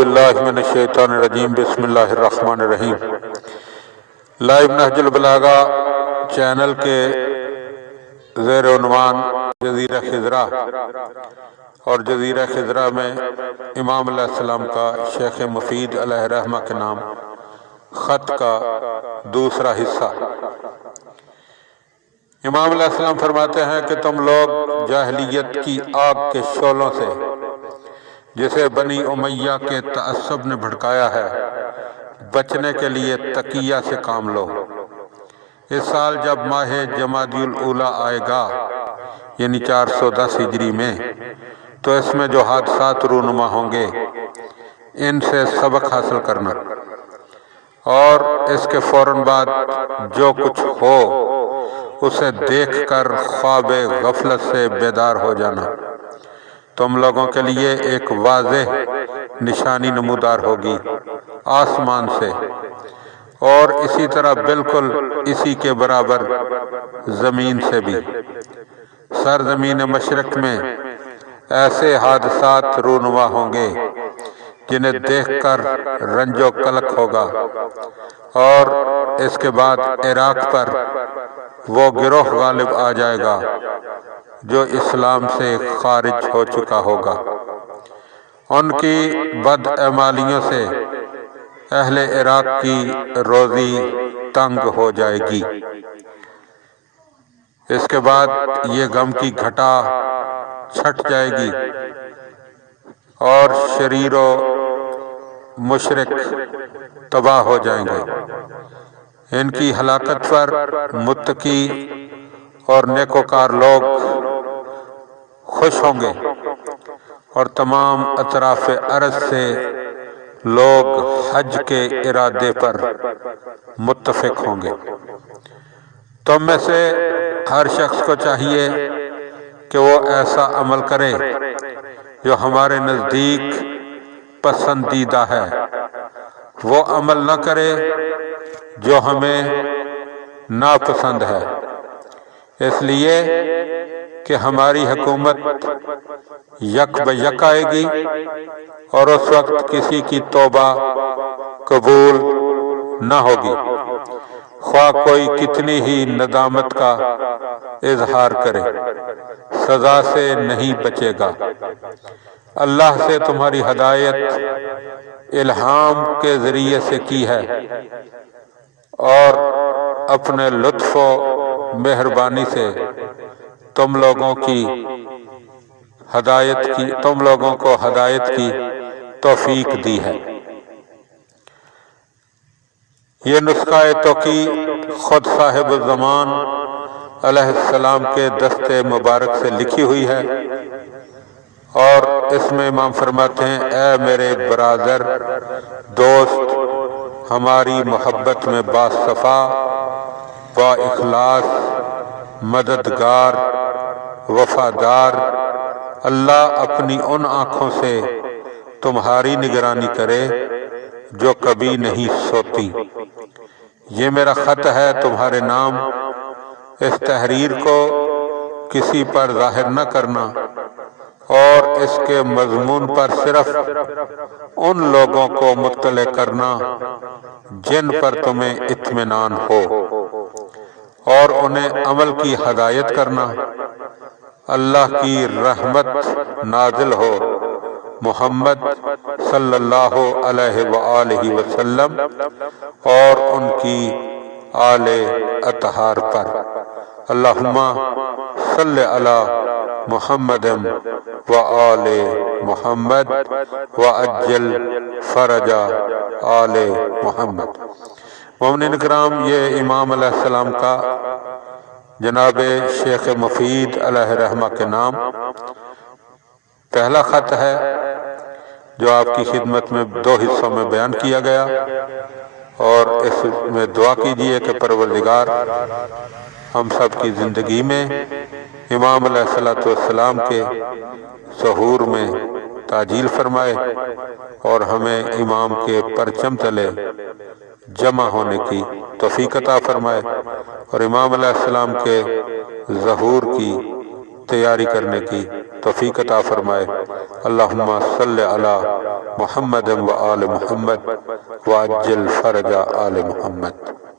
बिल्लाहि मिनश शैतानिर रजीम बिस्मिल्लाहिर रहमानिर रहीम। Live Nahjul बलागा channel के ज़ेर उन्वान जज़ीरा खिज़रा और जज़ीरा खिज़रा में इमाम अलैहिस्सलाम का शेख मुफीद अलैहिर्रहमा के नाम ख़त का दूसरा हिस्सा। इमाम अलैहिस्सलाम फरमाते हैं कि तुम लोग जाहिलियत की आग के शोलों से जिसे बनी उमैया के तअस्सुब ने भड़काया है बचने के लिए तकिया से काम लो। इस साल जब माह जमादियुल ऊला आएगा यानी 410 हिजरी में, तो इसमें जो हादसात रूनुमा होंगे इनसे सबक हासिल करना और इसके फौरन बाद जो कुछ हो उसे देखकर ख्वाबे गफलत से बेदार हो जाना। तुम लोगों के लिए एक वाज़ेह निशानी नमूदार होगी आसमान से, और इसी तरह बिल्कुल इसी के बराबर ज़मीन से भी। सरज़मीन मशरक़ में ऐसे हादसात रूनुमा होंगे जिन्हें देखकर रंजो कलक होगा, और इसके बाद इराक़ पर वो गिरोह गालिब आ जाएगा जो इस्लाम से खारिज हो चुका होगा। उनकी बदअमालियों से अहले इराक़ की रोज़ी तंग हो जाएगी। इसके बाद ये गम की घटा छट जाएगी और शरीरो मुशरिक तबाह हो जाएंगे। इनकी हलाकत पर मुत्तकी और नेकोकार लोग खुश होंगे और तमाम अतराफ़ अर्ज़ से लोग हज के इरादे पर मुत्तफ़िक होंगे। तुम में से हर शख्स को चाहिए कि वो ऐसा अमल करे जो हमारे नज़दीक पसंदीदा है, वो अमल न करे जो हमें नापसंद है, इसलिए कि हमारी हुकूमत यक बयक आएगी और उस वक्त किसी की तौबा कबूल न होगी, ख्वाह कोई कितनी ही नदामत का इजहार करे, सजा से नहीं बचेगा। अल्लाह से तुम्हारी हदायत इल्हाम के जरिए से की है और अपने लुत्फ़ व मेहरबानी से तुम लोगों को हदायत की तौफीक दी है। ये नुस्खा तौकी खुद साहिब ज़मान अलैहिस्सलाम के दस्ते मुबारक से लिखी हुई है और इसमें इमाम फरमाते हैं, ऐ मेरे बरादर दोस्त, हमारी मोहब्बत में बासफ़ा बा इखलास मददगार वफादार अल्लाह अपनी उन आँखों से तुम्हारी निगरानी करे जो कभी नहीं सोती। ये मेरा ख़त है तुम्हारे नाम। इस तहरीर को किसी पर ज़ाहिर न करना और इसके मज़मून पर सिर्फ उन लोगों को मुत्तले करना जिन पर तुम्हें इत्मीनान हो, और उन्हें अमल की हदायत करना। अल्लाह की रहमत नाजिल हो मोहम्मद सल्लल्लाहु अलैहि वआलिहि वसल्लम और उनकी आले अतहार पर। अल्लाहुम्मा सल्लि अला मुहम्मद व आले मुहम्मद व अज्जल फरजा आले मुहम्मद। मोमिनीन किराम, ये इमाम अलैहिस्सलाम का जनाब शेख मुफीद अलैहिर्रहमा के नाम पहला ख़त है जो आपकी खिदमत में 2 हिस्सों में बयान किया गया, और इसमें दुआ कीजिए कि परवरदिगार हम सब की ज़िंदगी में इमाम अलैहिस्सलाम के ज़हूर में ताजील फरमाए और हमें इमाम के परचम तले जमा होने की तौफीक अता फरमाए और इमाम अलैहिस्सलाम के ज़हूर की तैयारी करने की توفیق عطا فرمائے۔ اللہم صلی علی محمد و آل محمد وعجل فرج آل محمد۔